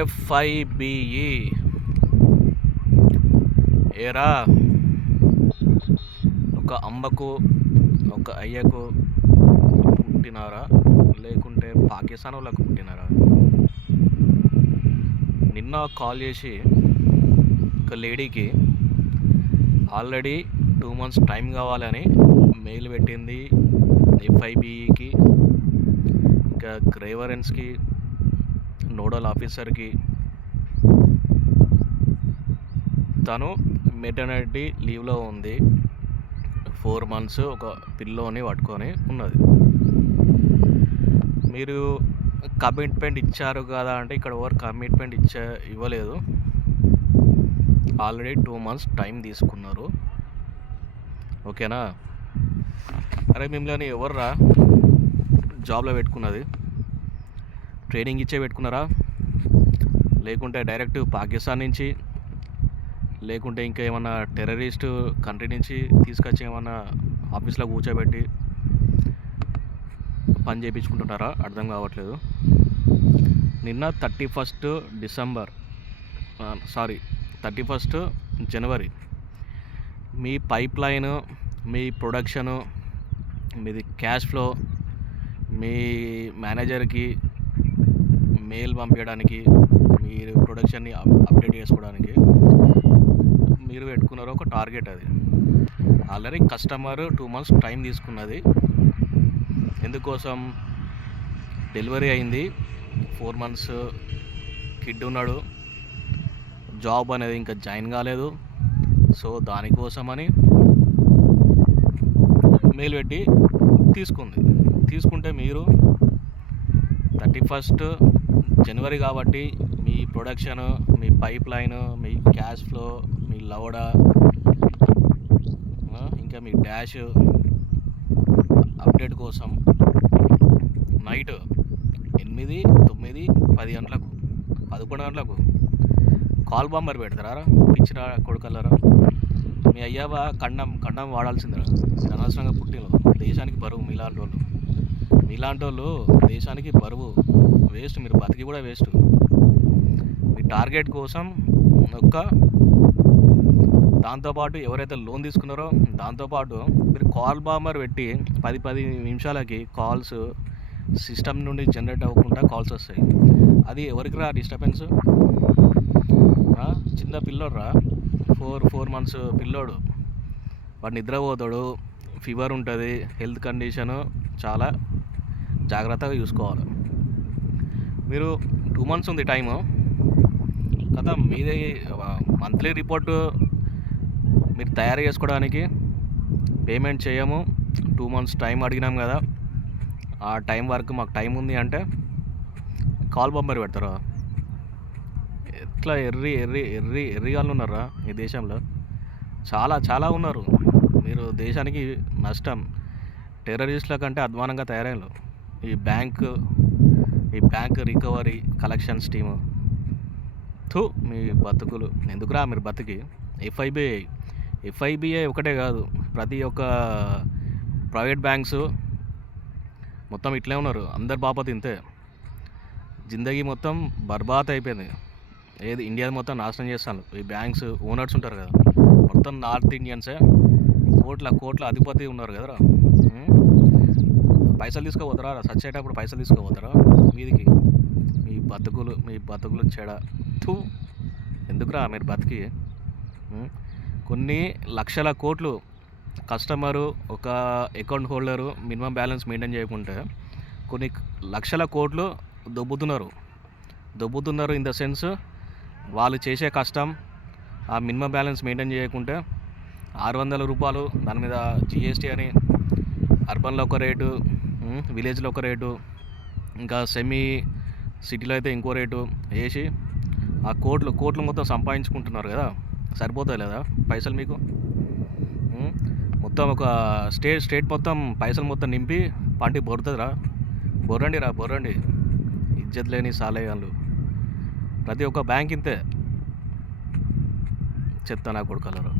ఎఫ్ఐబిఈ ఏరా ఒక అమ్మకు ఒక అయ్యకు పుట్టినారా లేకుంటే పాకిస్తాన్ వాళ్ళకు పుట్టినారా? నిన్న కాల్ చేసి ఒక లేడీకి ఆల్రెడీ 2 months టైం కావాలని మెయిల్ పెట్టింది ఎఫ్ఐబిఈకి, ఇంకా గ్రేవరెన్స్కి, నోడల్ ఆఫీసర్కి. తను మెటర్నిటీ లీవ్లో ఉంది, 4 months ఒక పిల్లోని పట్టుకొని ఉన్నది. మీరు కమిట్మెంట్ ఇచ్చారు కదా అంటే ఇక్కడ ఎవరు కమిట్మెంట్ ఇవ్వలేదు. ఆల్రెడీ 2 months టైం తీసుకున్నారు. ఓకేనా? అరే మిమ్మల్ని ఎవర్రా జాబ్లో పెట్టుకున్నది? ట్రైనింగ్ ఇచ్చే పెట్టుకున్నారా? లేకుంటే డైరెక్ట్ పాకిస్తాన్ నుంచి, లేకుంటే ఇంకా ఏమన్నా టెర్రరిస్ట్ కంట్రీ నుంచి తీసుకొచ్చి ఏమన్నా ఆఫీస్లో కూర్చోబెట్టి పని చేయించుకుంటున్నారా? అర్థం కావట్లేదు. నిన్న 31st జనవరి మీ పైప్ లైన్, మీ ప్రొడక్షను, మీది క్యాష్ ఫ్లో, మీ మేనేజర్కి మెయిల్ పంపించడానికి, మీరు ప్రొడక్షన్ని అప్డేట్ చేసుకోవడానికి మీరు పెట్టుకున్నారు ఒక టార్గెట్. అది ఆల్రెడీ కస్టమర్ 2 months టైం తీసుకున్నది. ఎందుకోసం? డెలివరీ అయింది, 4 months కిడ్ ఉన్నాడు, జాబ్ అనేది ఇంకా జాయిన్ కాలేదు. సో దానికోసమని మెయిల్ పెట్టి తీసుకుంటే మీరు 31st జనవరి కాబట్టి మీ ప్రొడక్షన్, మీ పైప్ లైన్, మీ క్యాష్ ఫ్లో, మీ లవడా, ఇంకా మీ డాష్ అప్డేట్ కోసం నైట్ 8, 9, 10 గంటలకు, 11 గంటలకు కాల్ బాంబర్ పెడతారా? పిచ్చిరా కొడుకల్లరా! మీ అయ్యావా కండం వాడాల్సిందిరా. మీరు అనవసరంగా పుట్టిన దేశానికి బరువు. మీలాంటి వాళ్ళు దేశానికి బరువు. వేస్ట్, మీరు బతికి కూడా వేస్ట్. మీ టార్గెట్ కోసం దాంతోపాటు ఎవరైతే లోన్ తీసుకున్నారో దాంతోపాటు మీరు కాల్ బాంబర్ పెట్టి 10 నిమిషాలకి కాల్స్ సిస్టమ్ నుండి జనరేట్ అవ్వకుండా కాల్స్ వస్తాయి. అది ఎవరికి రా డిస్టర్బెన్స్? చిన్న పిల్లోడు రా, 4 months పిల్లోడు, వాడు నిద్రపోతాడు, ఫీవర్ ఉంటుంది, హెల్త్ కండిషను చాలా జాగ్రత్తగా చూసుకోవాలి. మీరు 2 months ఉంది టైము కదా. మీదే మంత్లీ రిపోర్టు మీరు తయారు చేసుకోవడానికి పేమెంట్ చేయము. 2 months టైం అడిగినాం కదా, ఆ టైం వరకు మాకు టైం ఉంది అంటే కాల్ బంబర్ పెడతారా? ఎట్లా ఎర్రి వాళ్ళు ఉన్నారా ఈ దేశంలో? చాలా ఉన్నారు. మీరు దేశానికి నష్టం. టెర్రరిస్టుల కంటే అధ్వానంగా తయారయ్యారు ఈ బ్యాంక్ రికవరీ కలెక్షన్స్ టీము. మీ బతుకులు ఎందుకురా మీరు బతికి? ఎఫ్ఐబిఐ ఒకటే కాదు, ప్రతి ఒక్క ప్రైవేట్ బ్యాంక్స్ మొత్తం ఇట్లే ఉన్నారు. అందరు బాపతి ఇంతే. జిందగీ మొత్తం బర్బాద్ అయిపోయింది. ఏది ఇండియా మొత్తం నాశనం చేస్తాను. ఈ బ్యాంక్స్ ఓనర్స్ ఉంటారు కదా, మొత్తం నార్త్ ఇండియన్సే. కోట్ల అధిపతి ఉన్నారు కదరా. పైసలు తీసుకోపోతారా? సచ్చేటప్పుడు పైసలు తీసుకోపోతారా మీదికి? మీ బతుకులు చెడ. ఎందుకురా మీరు బతికి? కొన్ని లక్షల కోట్లు కస్టమరు, ఒక account holder minimum balance maintain చేయకుంటే కొన్ని లక్షల కోట్లు దొబ్బుతున్నారు. ఇన్ ద సెన్స్ వాళ్ళు చేసే కష్టం, ఆ మినిమం బ్యాలెన్స్ మెయింటైన్ చేయకుంటే 600 రూపాయలు, దాని మీద జిఎస్టీ అని, అర్బన్లో ఒక రేటు, విలేజ్లో ఒక రేటు, ఇంకా సెమీ సిటీలో అయితే ఇంకో రేటు వేసి ఆ కోట్లు మొత్తం సంపాదించుకుంటున్నారు కదా. సరిపోతాయి లేదా పైసలు మీకు? మొత్తం ఒక స్టేట్ మొత్తం పైసలు మొత్తం నింపి పంటి బొరుతుందిరా. బొర్రండి ఇజ్జత్ లేని సాలేగాళ్ళు. ప్రతి ఒక్క బ్యాంక్ ఇంతే. చెత్త నా కొడుకలరు.